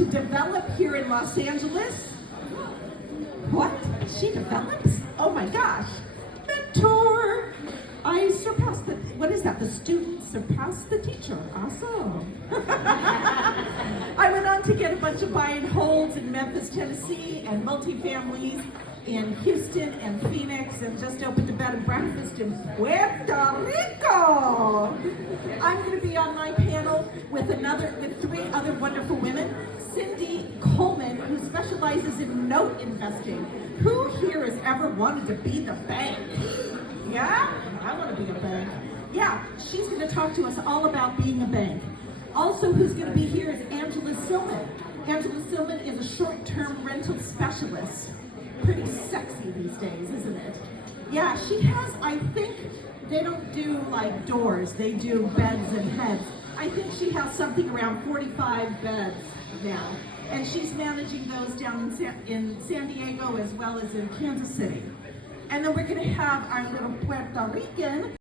to develop here in Los Angeles. What? She develops? Oh my gosh. Mentor! I surpassed the, what is that? The student surpassed the teacher. Awesome. I went on to get a bunch of buy and holds in Memphis, Tennessee, and multifamilies in Houston and Phoenix, and just opened a bed and breakfast in Puerto Rico. I'm going to be on my panel with three other wonderful women. Cindy Coleman, who specializes in note investing. Who here has ever wanted to be the bank? Yeah? I want to be a bank. Yeah, she's going to talk to us all about being a bank. Also, who's going to be here is Angela Silman. Angela Silman is a short-term rental specialist. Pretty sexy these days, isn't it? Yeah, she has, I think, they don't do like doors, they do beds and heads. I think she has something around 45 beds now. And she's managing those down in San Diego as well as in Kansas City. And then we're going to have our little Puerto Rican